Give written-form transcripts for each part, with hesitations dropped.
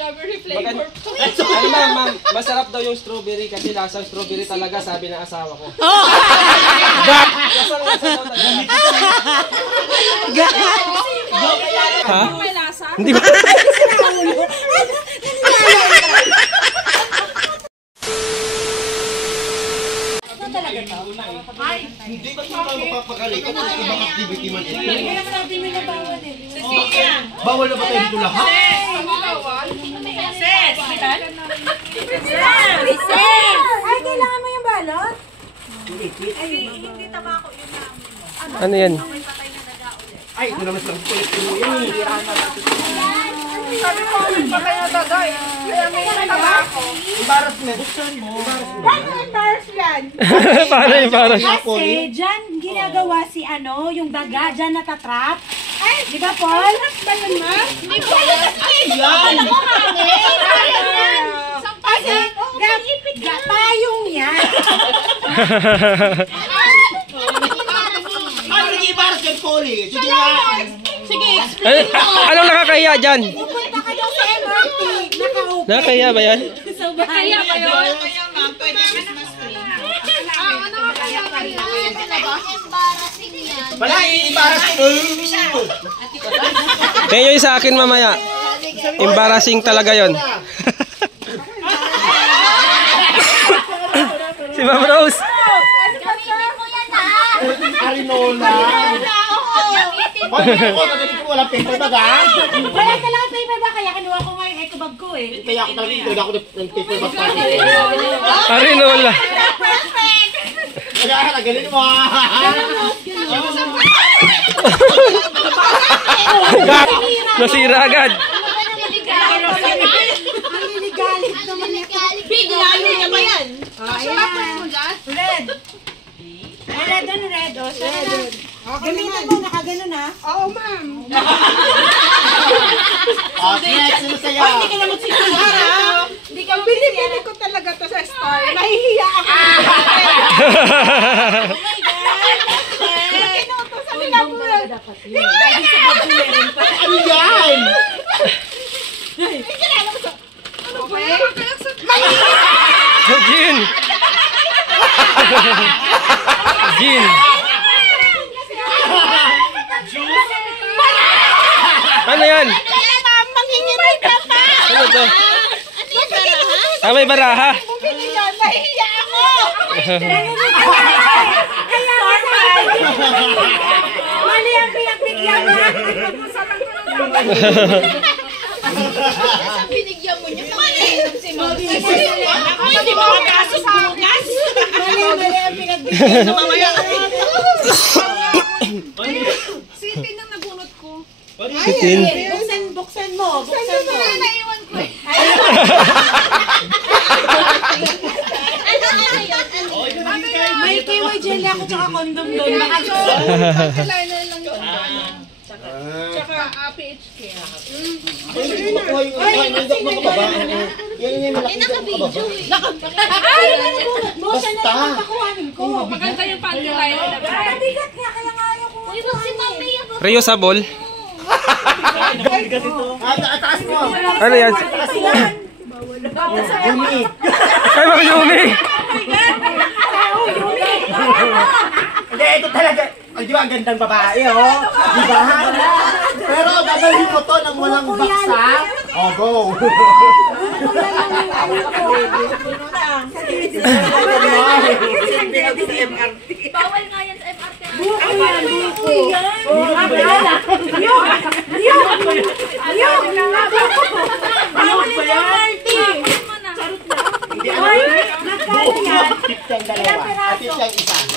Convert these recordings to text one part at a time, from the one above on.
Strawberry flavor. Ano ma'am, masarap daw yung strawberry kasi lasang strawberry talaga, sabi ng asawa ko. Lasang daw talaga. Ha? May lasa? Hindi ba? Hindi ba ito mapapagalit kung ibang activity man ito? Cecilia! Bawal na ba tayo dito lahat? Ses! Ay, kailangan mo yung balot? Hindi tabako yun namin. Ano yan? Ay, ito naman silang kulit mo yan. Sabi ko, patay na daga eh. Kaya may tabako. Embarrassment. Buksan mo. Bakit embarrass yan? Para. Kasi dyan ginagawa si yung daga, dyan natatrap. Ay, di ba, Paul? Ba yun, ma? Hindi po. Yan! Kasi, payong yan. Ano nag-embarrass yan, Polly? Sige nga. Sige, Anong nakakahiya dyan? Pupunta ka daw sa MRT. Nakaupo. Nakakahiya ba yan? Sa bahay. kaya ba yun? Kaya ma'am, pwede Christmas tree. Ano kaya Embarrassing yan. Wala, i-embarrass. Kaya yung sa akin mamaya. Embarrassing talaga yon. Si Ma'am Rose. Gamitin mo yan ha. Arinola. Hoy, ako, nagalit ko walang paper bag, ha? Wala talaga paper ba? Kaya kinuha ko nga yung eco bag ko eh. Kaya ako talaga ito, ako ng paper bag pa. Arinola. Kaya nagalit mo, ha? Nasira agad. Maliligalit naman ito. Bigla niya ba yan? Red. Red on red. O, red. Gamitin mo, nakaganon ha. Oo, ma'am. Okay, sino sa'yo? Hindi ka na magsisigara. Hindi ka binibili ko talaga to sa store. Nahihiya ako. Oh my God. Kinutusan nila po. Ano yan? Ano ba? Jean. Jean. Ano yan? Manginginig ka pa. Ano to? Ah, may baraha. Bumili yan. Nahihiya ako. Mali ang pinagbigyan niya. Binigyan mo niya. Mali. Si Mami. Hindi mo kaso sa bukas. Mali ang pinagbigyan niya. Mamaya. Sitin ang nabunot ko. Sitin. Buksan mo. Buksan mo. Naiwan ko eh. May KY jelly ako tsaka condom doon. Baka Eyeliner lang yun. Tsaka PH care. Hindi makuha yung makababa. Yan yung malaki yung makababa. Ay, ano bunot mo? Siya na lang pakuhanin ko. Maganda yung panty liner na ba? Mabigat nga, kaya nga ayaw ko. Uy, wag si Mami yan. Reusable. Taas mo. Ano yan? Yumi. Ay, Ma'am Yumi. Hindi, ito talaga. Ay, di ba ang gandang babae, oh? Di ba? Pero gagawin ko to nang walang baksa. Oh, go. Bawal nga yan sa MRT.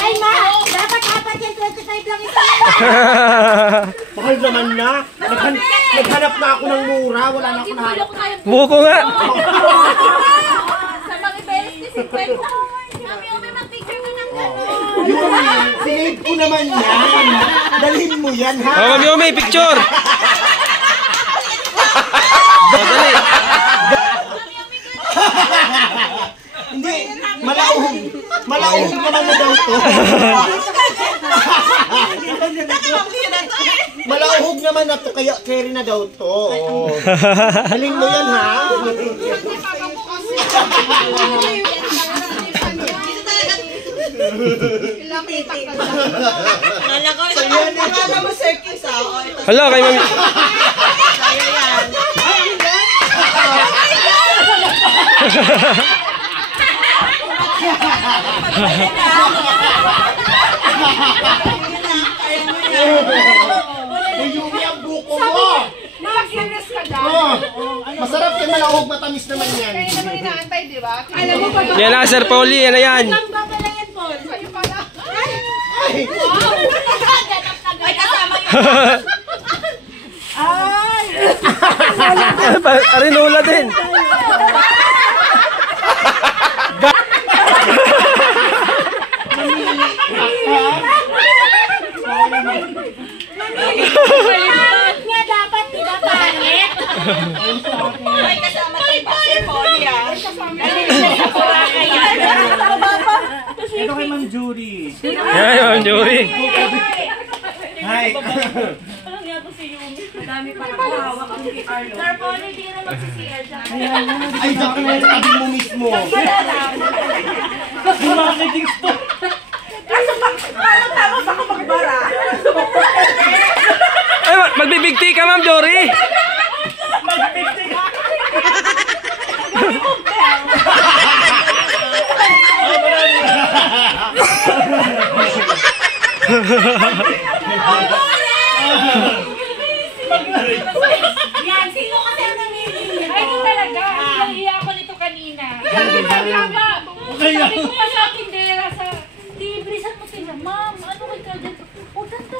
Ay, ma! Dapat apat yan, 25 lang isa. Mahal naman na. Naghanap na ako ng mura. Wala na ako nahanap. Buko nga. Sa mga beses, 50. Mami, may mag-picture ka ng gano'n. Yun, sinave ko naman yan. Dalhin mo yan, ha? Oh, Ma'am Yumi, picture. Oh, dali. Hindi, malaong. Malaong naman na daw to. Malauhog naman na to, kaya carry na daw to. Haling mo yan, ha? Hala, kay mami. Uyumi ang buko mo. Serious ka dyan. Masarap yung malauhog, matamis naman yan. Kaya naman inaantay, di ba? Alam mo ba? Yan na, Sir Pauli. Yan na yan. Sa'yo pala. Ay, kasama yung... Arinula din. Nga dapat, di ba pangit? Ay, kasama tayo pa si Polly, ah. Ito kay Ma'am Jury. Yan, Ma'am Jory. Hi. Madami pa ako hawak ng kay Carlo. Sir Polly, di ka na magsisiyan siya. Ay, dyan ka na yung tabi mo mismo. Ay, magbibigti ka, Ma'am Jory. Yan, sino kasi ang namimili? Ay, ito talaga. Nahiya ako nito kanina. Sabi ko pa sa tindera sa... Librisan mo sila. Ma'am, ano kay ka dyan? O, tanda.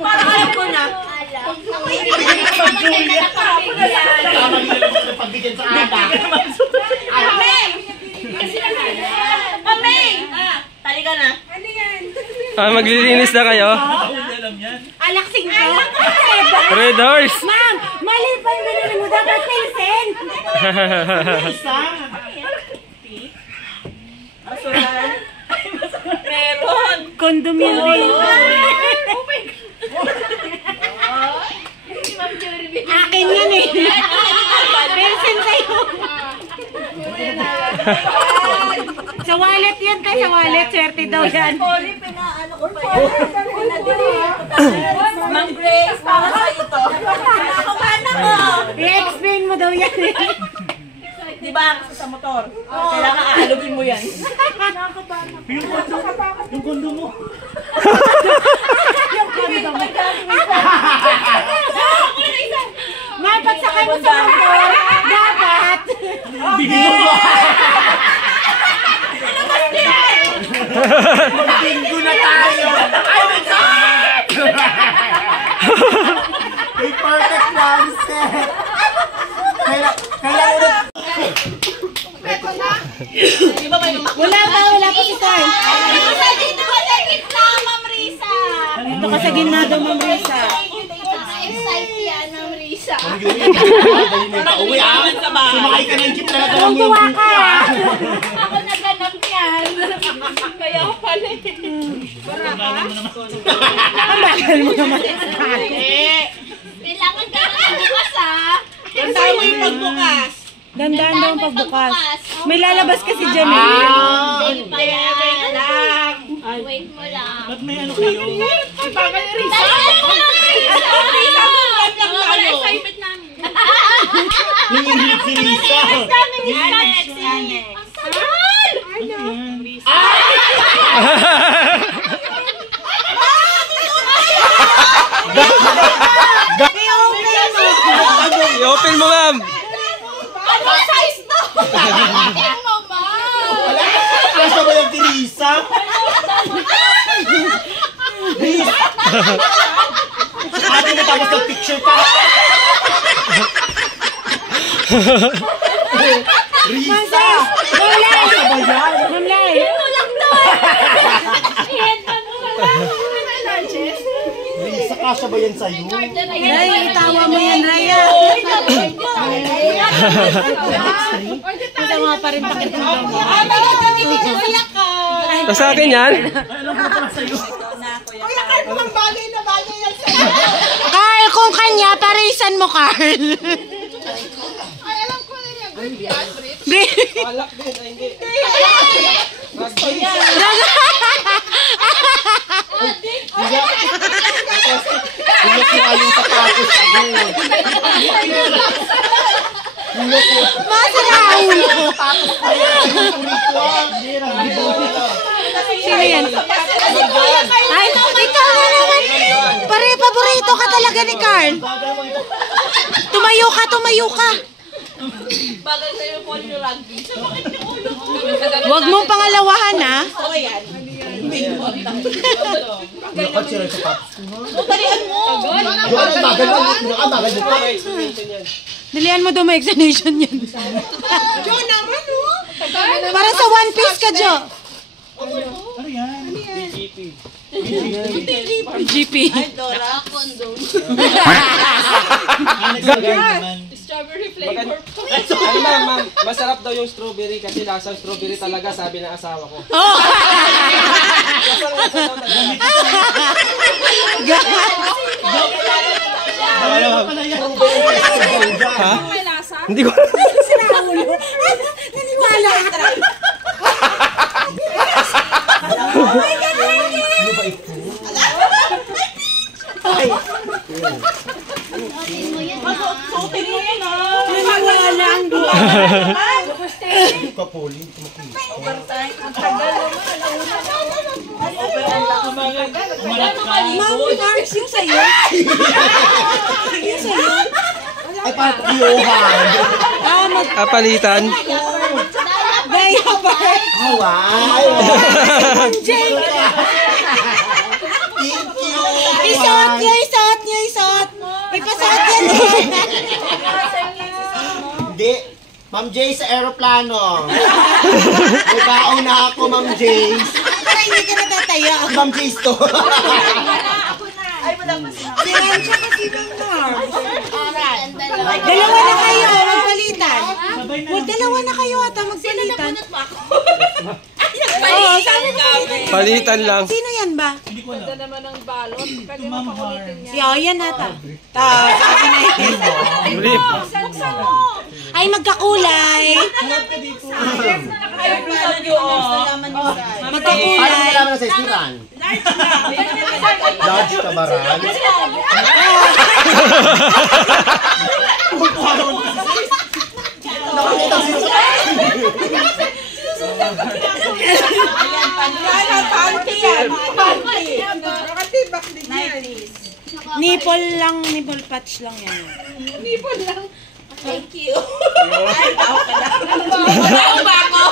Parang alam ko na. Tama nila lang sa pagbigyan sa ata. Talika na. Maglilinis na kayo. Alaksing ko. Red horse. Ma'am, mali pa yung binili mo. Dapat pensen. Meron. Kondom yun rin. Akin yan eh. Pensen sa'yo. Sa wallet yan tayo. Sa wallet. Swerte daw yan. Polly, pinaano ko pa yan. Ma'am Grace, para sa ito. Nakakabana mo. I-explain mo daw yan eh. Di ba sa motor? Kailangan aalugin mo yan. Yung kondo mo. Ma'am, pagsakay mo sa motor, dapat. Bigyan mo. Mag-bingo na tayo. Ay, my God! May perfect concept. Kailangan Wala pa si Carl. Dito ka sa gitna, Ma'am Risa. Dito ka sa gitna daw, Ma'am Risa. Excite yan, Ma'am Risa. Uwi ah. Sumakay ka ng jeep talaga lang yung Tuwa buko ka. ah. Ako naganap yan. Kaya ako pala. Ang bakal mo naman. Kailangan ka na bukas, ah. Tandaan mo yung pagbukas. Dandaan daw ang pagbukas. May lalabas kasi dyan eh. Wait pa yan. Wait mo lang. Ba't may ano kayo? Bakit Risa? Risa, wala excitement namin. Nanginginig si Risa. Ang sagal! I-open mo, Ma'am. Ano size to? Tingnan mo, Ma'am. Asa ba yung Risa? Risa! Ate na tapos ng-picture pa. Risa! Asa ba yan? Mamlay. Tulak to. I-headband mo na lang. Risa, kasya ba yan sa'yo? Ray, itawa mo yan, Raya. Masama pa rin pakita mo. Gamitin yung iyak ka. Sa akin yan? Kuya Carl, mukhang bagay na bagay yan sa'yo. Carl, kung kanya, parisan mo, Carl. Ay, alam ko na yan. Beatrice. Alak din, ay hindi. Hindi ko yung sapatos. Masaraulo. Sino yan? Ay, ikaw na naman. Pare, paborito ka talaga ni Carl. Tumayo ka, tumayo ka. Huwag mong pangalawahan, ha? Nakot sila yung sapatos. Doon ang bagal mo. Bagal mo pa. Dalian mo daw may explanation yan. Jo naman, oh. Para sa One Piece ka, Jo. GP. Ano ma'am, masarap daw yung strawberry kasi lasang strawberry talaga, sabi ng asawa ko. Oh! Hindi ko Sinaulo. Naniwala. Ay, ganun eh. Naniwala ang buwan. Kapuli. Ma'am, Mars, yung sa'yo. Yung sa'yo. Ay, parang kiyohan. kapalitan. Gaya pa. Hawaii. Jay. Thank you. Isuot niyo, isuot niyo, isuot. Ipasuot yan. Hindi. Ma'am Jay sa aeroplano. May baon na ako, Ma'am Jay. Para hindi ka natatayo. Ma'am Jay to. Si Rancho kasi bang Mars. Dalawa na kayo, magpalitan. Well, dalawa na kayo ata, magpalitan. Oo, sabi mo palitan. Palitan lang. Sino yan ba? Ganda naman ang balot. Pwede mo pakulitin niya. Si Oyan ata. Sabi na yun. Blip. Ay, magkakulay. Paano mo Magkakulay. nalaman sa isturan? Large Cabaran. Nakakita sino sa Panty yan. Panty. Nakatibak din yan. Nipple lang, nipple patch lang yan. Nipon lang. Thank you. Ay, tao ka lang. Tao ba ako?